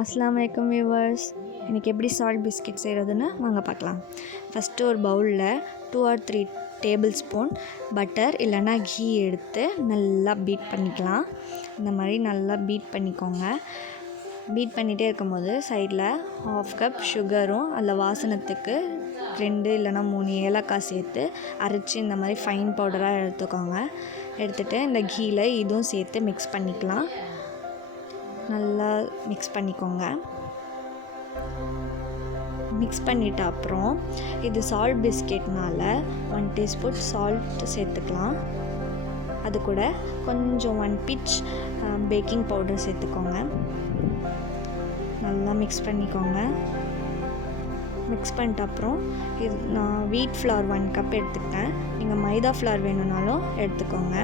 அஸ்ஸலாமு அலைக்கும் வியூவர்ஸ். இன்றைக்கி எப்படி சால்ட் பிஸ்கெட் செய்கிறதுன்னு வாங்க பார்க்கலாம். ஃபஸ்ட்டு ஒரு பவுலில் 2 or 3 டேபிள் ஸ்பூன் பட்டர் இல்லைன்னா கீ எடுத்து நல்லா பீட் பண்ணிக்கலாம். இந்த மாதிரி நல்லா பீட் பண்ணிக்கோங்க. பீட் பண்ணிகிட்டே இருக்கும்போது சைடில் 1/2 கப் சுகரும் அதில் வாசனத்துக்கு 2 இல்லைன்னா 3 ஏலக்காய் சேர்த்து அரைச்சி இந்த மாதிரி ஃபைன் பவுடராக எடுத்துக்கோங்க. எடுத்துகிட்டு இந்த கீயில் இதுவும் சேர்த்து மிக்ஸ் பண்ணிக்கலாம். நல்லா மிக்ஸ் பண்ணிக்கோங்க. மிக்ஸ் பண்ணிட்ட அப்புறம் இது சால்ட் பிஸ்கெட்னால் 1 டீஸ்பூன் சால்ட் சேர்த்துக்கலாம். அது கூட கொஞ்சம் 1 பிஞ்ச் பேக்கிங் பவுடர் சேர்த்துக்கோங்க. நல்லா மிக்ஸ் பண்ணிக்கோங்க. மிக்ஸ் பண்ணிட்ட அப்புறம் இது நான் வீட் ஃப்ளார் 1 கப் எடுத்துக்கிட்டேன். நீங்கள் மைதா ஃப்ளார் வேணும்னாலும் எடுத்துக்கோங்க.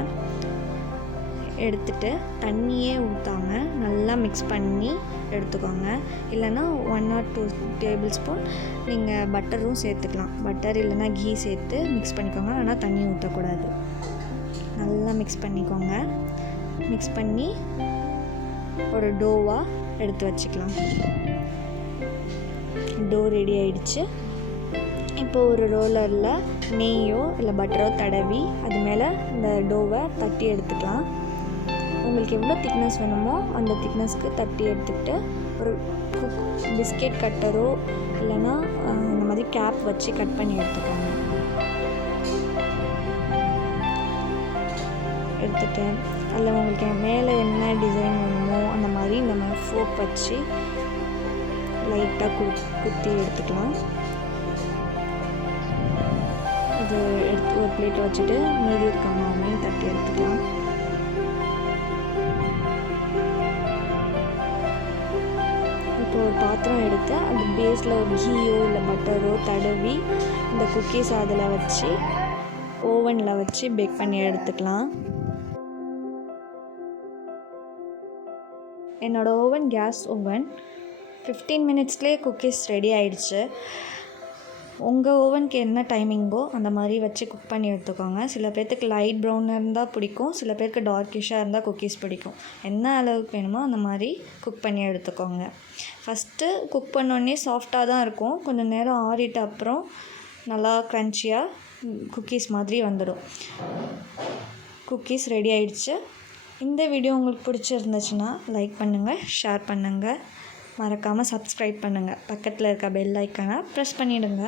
எடுத்துகிட்டு தண்ணியே ஊற்றாமல் நல்லா மிக்ஸ் பண்ணி எடுத்துக்கோங்க. இல்லைன்னா 1 or 2 டேபிள் ஸ்பூன் நீங்கள் பட்டரும் சேர்த்துக்கலாம். பட்டர் இல்லைன்னா கீ சேர்த்து மிக்ஸ் பண்ணிக்கோங்க. ஆனால் தண்ணி ஊற்றக்கூடாது. நல்லா மிக்ஸ் பண்ணிக்கோங்க. மிக்ஸ் பண்ணி ஒரு டோவாக எடுத்து வச்சுக்கலாம். டோ ரெடி ஆகிடுச்சு. இப்போ ஒரு ரோலரில் நெய்யோ இல்லை பட்டரோ தடவி அது மேலே இந்த டோவை தட்டி எடுத்துக்கலாம். உங்களுக்கு எவ்வளோ திக்னஸ் வேணுமோ அந்த திக்னஸ்க்கு தட்டி எடுத்துக்கிட்டு ஒரு பிஸ்கெட் கட்டரோ இல்லைன்னா இந்த மாதிரி கேப் வச்சு கட் பண்ணி எடுத்துக்கோங்க. எடுத்துகிட்டு அதில் உங்களுக்கு மேலே என்ன டிசைன் வேணுமோ அந்த மாதிரி நம்ம ஃபோக் வச்சு லைட்டாக குத்தி எடுத்துக்கலாம். இது எடுத்து ஒரு பிளேட்டில் வச்சுட்டு மீதி இருக்க மாவையும் தட்டி எடுத்துக்கலாம். இப்போ ஒரு பாத்திரம் எடுத்து அந்த பேஸில் ஒரு கீயோ இல்லை பட்டரோ தடவி இந்த குக்கீஸ் அதில் வச்சு ஓவனில் வச்சு பேக் பண்ணி எடுத்துக்கலாம். என்னோடய ஓவன் கேஸ் ஓவன் 15 மினிட்ஸ்லேயே குக்கீஸ் ரெடி ஆகிடுச்சு. உங்கள் ஓவனுக்கு என்ன டைமிங்கோ அந்த மாதிரி வச்சு குக் பண்ணி எடுத்துக்கோங்க. சில பேர்த்துக்கு லைட் ப்ரௌனாக இருந்தால் பிடிக்கும், சில பேருக்கு டார்க்கிஷாக இருந்தால் குக்கீஸ் பிடிக்கும். என்ன அளவுக்கு வேணுமோ அந்த மாதிரி குக் பண்ணி எடுத்துக்கோங்க. ஃபஸ்ட்டு குக் பண்ணோடனே சாஃப்டாக தான் இருக்கும். கொஞ்சம் நேரம் ஆறிட்ட அப்புறம் நல்லா க்ரன்ச்சியாக குக்கீஸ் மாதிரி வந்துடும். குக்கீஸ் ரெடி ஆகிடுச்சு. இந்த வீடியோ உங்களுக்கு பிடிச்சிருந்துச்சுன்னா லைக் பண்ணுங்கள், ஷேர் பண்ணுங்கள், மறக்காமல் சப்ஸ்கிரைப் பண்ணுங்கள். பக்கத்தில் இருக்க பெல் ஐக்கானை ப்ரெஸ் பண்ணிவிடுங்க.